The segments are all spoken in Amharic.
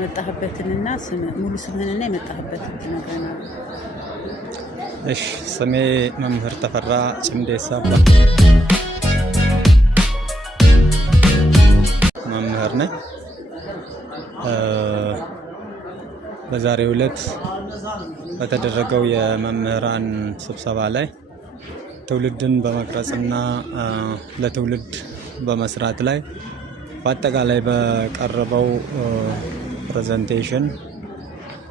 መጣህበትንና ሙሉ ስምህንና የመጣህበትን ትነግረናል? እሺ፣ ስሜ መምህር ተፈራ ጭምዴሳ መምህር ነኝ። በዛሬው ዕለት በተደረገው የመምህራን ስብሰባ ላይ ትውልድን በመቅረጽና ለትውልድ በመስራት ላይ በአጠቃላይ በቀረበው ፕሬዘንቴሽን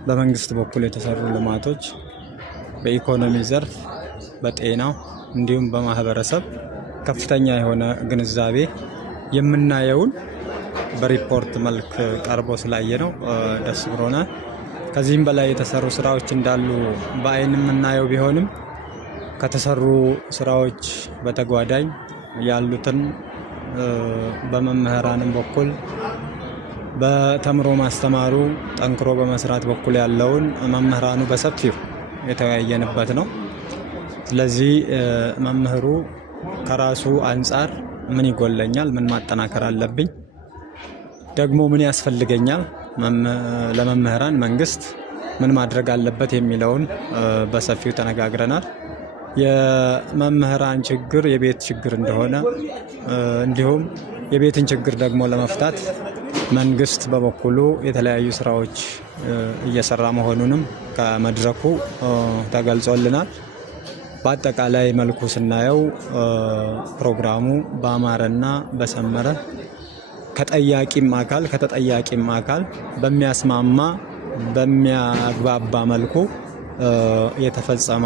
በመንግስት በኩል የተሰሩ ልማቶች በኢኮኖሚ ዘርፍ፣ በጤናው እንዲሁም በማህበረሰብ ከፍተኛ የሆነ ግንዛቤ የምናየውን በሪፖርት መልክ ቀርቦ ስላየ ነው ደስ ብሎናል። ከዚህም በላይ የተሰሩ ስራዎች እንዳሉ በአይን የምናየው ቢሆንም ከተሰሩ ስራዎች በተጓዳኝ ያሉትን በመምህራንም በኩል በተምሮ ማስተማሩ ጠንክሮ በመስራት በኩል ያለውን መምህራኑ በሰፊው የተወያየንበት ነው። ስለዚህ መምህሩ ከራሱ አንጻር ምን ይጎለኛል፣ ምን ማጠናከር አለብኝ፣ ደግሞ ምን ያስፈልገኛል፣ ለመምህራን መንግስት ምን ማድረግ አለበት የሚለውን በሰፊው ተነጋግረናል። የመምህራን ችግር የቤት ችግር እንደሆነ እንዲሁም የቤትን ችግር ደግሞ ለመፍታት መንግስት በበኩሉ የተለያዩ ስራዎች እየሰራ መሆኑንም ከመድረኩ ተገልጾልናል። በአጠቃላይ መልኩ ስናየው ፕሮግራሙ በአማረና በሰመረ ከጠያቂም አካል ከተጠያቂም አካል በሚያስማማ በሚያግባባ መልኩ የተፈጸመ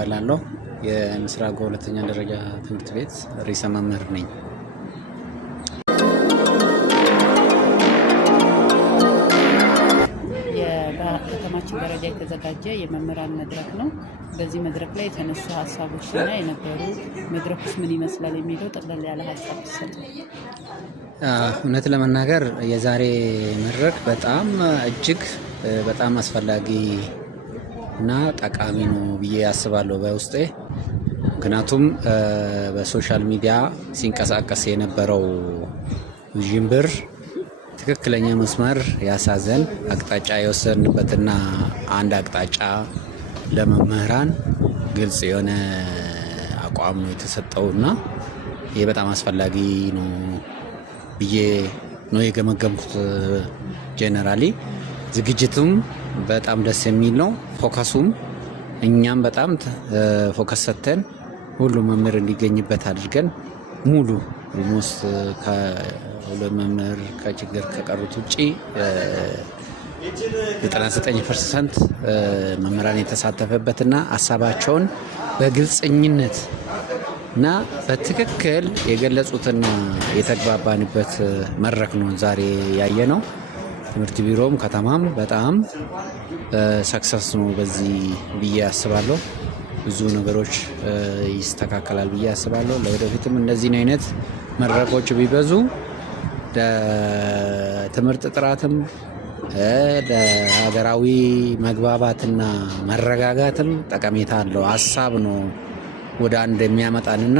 እባላለሁ። የምስራቅ ሁለተኛ ደረጃ ትምህርት ቤት ርዕሰ መምህር ነኝ። በከተማችን ደረጃ የተዘጋጀ የመምህራን መድረክ ነው። በዚህ መድረክ ላይ የተነሱ ሀሳቦችና የነበሩ መድረኩስ ምን ይመስላል የሚለው ጠቅላላ ያለ ሀሳብ ይሰጡ። እውነት ለመናገር የዛሬ መድረክ እጅግ በጣም አስፈላጊ እና ጠቃሚ ነው ብዬ አስባለሁ በውስጤ። ምክንያቱም በሶሻል ሚዲያ ሲንቀሳቀስ የነበረው ውዥንብር ትክክለኛ መስመር ያሳዘን አቅጣጫ የወሰንበትና አንድ አቅጣጫ ለመምህራን ግልጽ የሆነ አቋም ነው የተሰጠውና ይህ በጣም አስፈላጊ ነው ብዬ ነው የገመገምኩት። ጄኔራሊ ዝግጅቱም በጣም ደስ የሚል ነው። ፎከሱም እኛም በጣም ፎከስ ሰጥተን ሁሉ መምህር እንዲገኝበት አድርገን ሙሉ ኦልሞስት ከሁለት መምህር ከችግር ከቀሩት ውጪ 99% መምህራን የተሳተፈበትና ሀሳባቸውን በግልጽኝነት እና በትክክል የገለጹትና የተግባባንበት መድረክ ነው ዛሬ ያየ ነው። ትምህርት ቢሮም ከተማም በጣም ሰክሰስ ነው በዚህ ብዬ አስባለሁ። ብዙ ነገሮች ይስተካከላል ብዬ አስባለሁ። ለወደፊትም እነዚህን አይነት መድረኮች ቢበዙ ለትምህርት ጥራትም ለሀገራዊ መግባባትና መረጋጋትም ጠቀሜታ አለው። ሀሳብ ነው ወደ አንድ የሚያመጣንና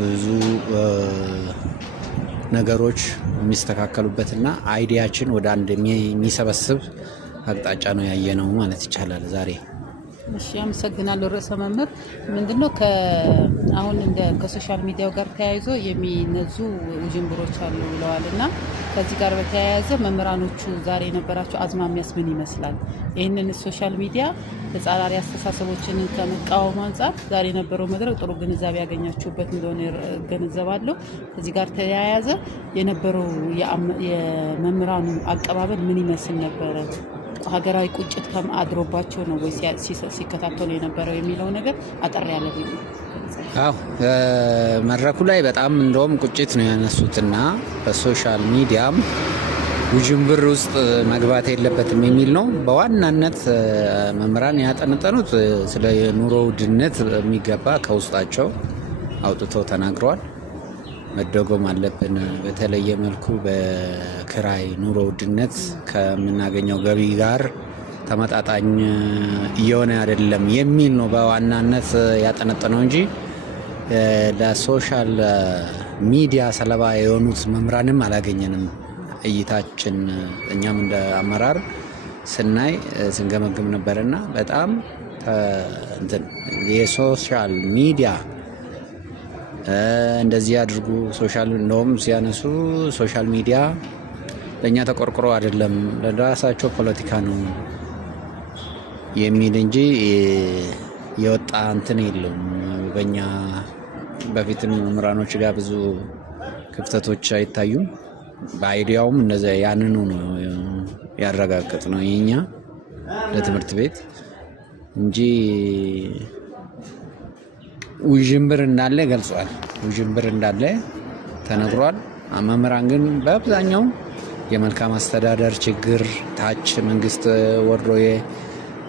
ብዙ ነገሮች የሚስተካከሉበትና አይዲያችን ወደ አንድ የሚሰበስብ አቅጣጫ ነው ያየነው ማለት ይቻላል ዛሬ። እሺ፣ አመሰግናለሁ ርዕሰ መምህር። ምንድነው አሁን ከሶሻል ሚዲያው ጋር ተያይዞ የሚነዙ ውዥንብሮች አሉ ብለዋልና ከዚህ ጋር በተያያዘ መምህራኖቹ ዛሬ የነበራቸው አዝማሚያስ ምን ይመስላል? ይህንን ሶሻል ሚዲያ ተጻራሪ አስተሳሰቦችን ከመቃወም አንጻር ዛሬ የነበረው መድረክ ጥሩ ግንዛቤ ያገኛችሁበት እንደሆነ ገነዘባለሁ። ከዚህ ጋር ተያያዘ የነበረው የመምህራኑ አቀባበል ምን ይመስል ነበረ? ሀገራዊ ቁጭት አድሮባቸው ነው ወይ ሲከታተሉ የነበረው የሚለው ነገር አጠር ያለ ቢሆን። አዎ መድረኩ ላይ በጣም እንደውም ቁጭት ነው ያነሱትና በሶሻል ሚዲያም ውዥንብር ውስጥ መግባት የለበትም የሚል ነው። በዋናነት መምህራን ያጠነጠኑት ስለ ኑሮ ውድነት የሚገባ ከውስጣቸው አውጥተው ተናግረዋል። መደጎም አለብን፣ በተለየ መልኩ በክራይ ኑሮ ውድነት ከምናገኘው ገቢ ጋር ተመጣጣኝ እየሆነ አይደለም የሚል ነው በዋናነት ያጠነጠነው እንጂ ለሶሻል ሚዲያ ሰለባ የሆኑት መምህራንም አላገኘንም። እይታችን እኛም እንደ አመራር ስናይ ስንገመግም ነበርና በጣም የሶሻል ሚዲያ እንደዚህ አድርጉ ሶሻል እንደውም ሲያነሱ ሶሻል ሚዲያ ለእኛ ተቆርቆሮ አይደለም ለራሳቸው ፖለቲካ ነው የሚል እንጂ የወጣ እንትን የለውም። በእኛ በፊትም መምህራኖች ጋር ብዙ ክፍተቶች አይታዩም። በአይዲያውም እነዚያ ያንኑ ነው ያረጋግጥ ነው የኛ ለትምህርት ቤት እንጂ ውዥንብር እንዳለ ገልጿል። ውዥንብር እንዳለ ተነግሯል። መምህራን ግን በአብዛኛው የመልካም አስተዳደር ችግር ታች መንግስት ወርዶ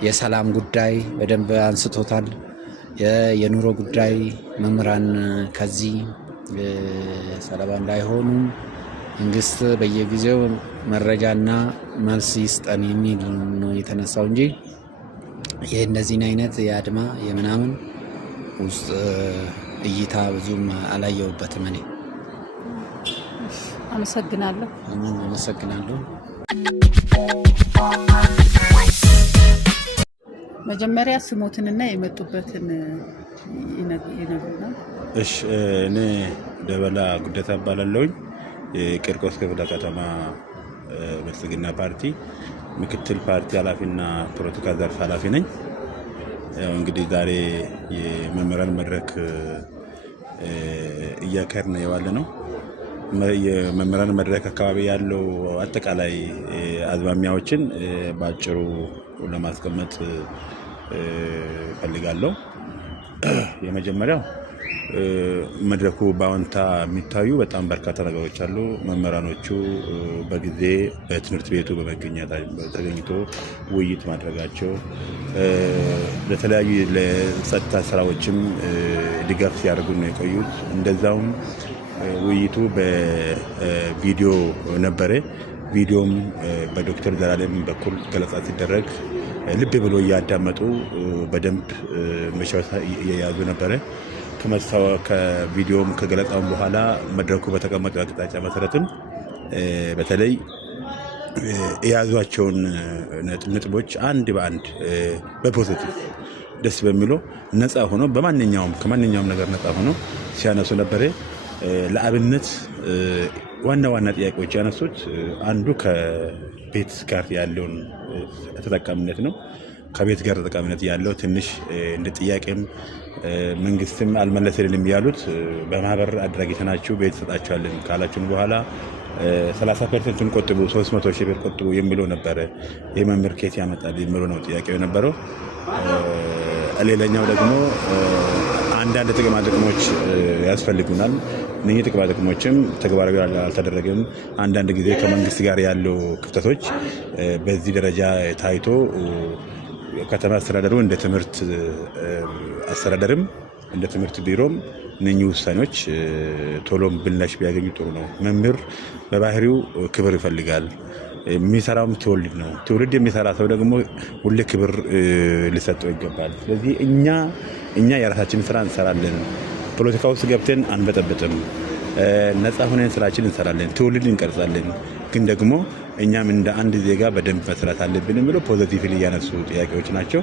የሰላም ጉዳይ በደንብ አንስቶታል። የኑሮ ጉዳይ መምህራን ከዚህ ሰለባ እንዳይሆኑ መንግስት በየጊዜው መረጃና መልስ ይስጠን የሚል ነው የተነሳው እንጂ የእነዚህን አይነት የአድማ የምናምን ውስጥ እይታ ብዙም አላየውበትም። እኔ አመሰግናለሁ። አመሰግናለሁ። መጀመሪያ ስሞትንና የመጡበትን ይነግሩናል። እሺ፣ እኔ ደበላ ጉደታ እባላለሁኝ። የቂርቆስ ክፍለ ከተማ ብልጽግና ፓርቲ ምክትል ፓርቲ ኃላፊና ፖለቲካ ዘርፍ ኃላፊ ነኝ። ያው እንግዲህ ዛሬ የመምህራን መድረክ እያካሄድን የዋለ ነው። የመምህራን መድረክ አካባቢ ያለው አጠቃላይ አዝማሚያዎችን በአጭሩ ለማስቀመጥ ፈልጋለሁ። የመጀመሪያው መድረኩ በአዎንታ የሚታዩ በጣም በርካታ ነገሮች አሉ። መምህራኖቹ በጊዜ በትምህርት ቤቱ ተገኝቶ ውይይት ማድረጋቸው፣ ለተለያዩ ለጸጥታ ስራዎችም ድጋፍ ሲያደርጉ ነው የቆዩት። እንደዛውም ውይይቱ በቪዲዮ ነበረ። ቪዲዮም በዶክተር ዘላለም በኩል ገለጻ ሲደረግ ልብ ብሎ እያዳመጡ በደንብ መሻወት እየያዙ ነበረ። ከቪዲዮም ከገለጻውን በኋላ መድረኩ በተቀመጠው አቅጣጫ መሰረትም በተለይ የያዟቸውን ነጥቦች አንድ በአንድ በፖዚቲቭ ደስ በሚለው ነፃ ሆኖ ከማንኛውም ነገር ነፃ ሆኖ ሲያነሱ ነበረ። ለአብነት ዋና ዋና ጥያቄዎች ያነሱት አንዱ ከቤት ጋር ያለውን ተጠቃሚነት ነው። ከቤት ጋር ተጠቃሚነት ያለው ትንሽ እንደ ጥያቄም መንግስትም አልመለሰልንም ያሉት በማህበር አደራጅተናችሁ ቤት ሰጣችኋለን ካላችሁን በኋላ 30% ቆጥቡ 300 ሺህ ብር ቆጥቡ የሚለው ነበረ። የመምህር ኬት ያመጣል የሚለው ነው ጥያቄው የነበረው። ሌላኛው ደግሞ አንዳንድ ጥቅማ ጥቅሞች ያስፈልጉናል። እነዚህ ጥቅማ ጥቅሞችም ተግባራዊ አልተደረገም። አንዳንድ ጊዜ ከመንግስት ጋር ያለው ክፍተቶች በዚህ ደረጃ ታይቶ ከተማ አስተዳደሩ እንደ ትምህርት አስተዳደርም እንደ ትምህርት ቢሮም እነኚህ ውሳኔዎች ቶሎም ብልናሽ ቢያገኙ ጥሩ ነው። መምህር በባህሪው ክብር ይፈልጋል። የሚሰራውም ትውልድ ነው። ትውልድ የሚሰራ ሰው ደግሞ ሁሌ ክብር ሊሰጠው ይገባል። ስለዚህ እኛ የራሳችን ስራ እንሰራለን። ፖለቲካ ውስጥ ገብተን አንበጠብጥም። ነፃ ሆነን ስራችን እንሰራለን። ትውልድ እንቀርጻለን። ግን ደግሞ እኛም እንደ አንድ ዜጋ በደንብ መስራት አለብን የሚለው ፖዚቲቭሊ ያነሱ ጥያቄዎች ናቸው።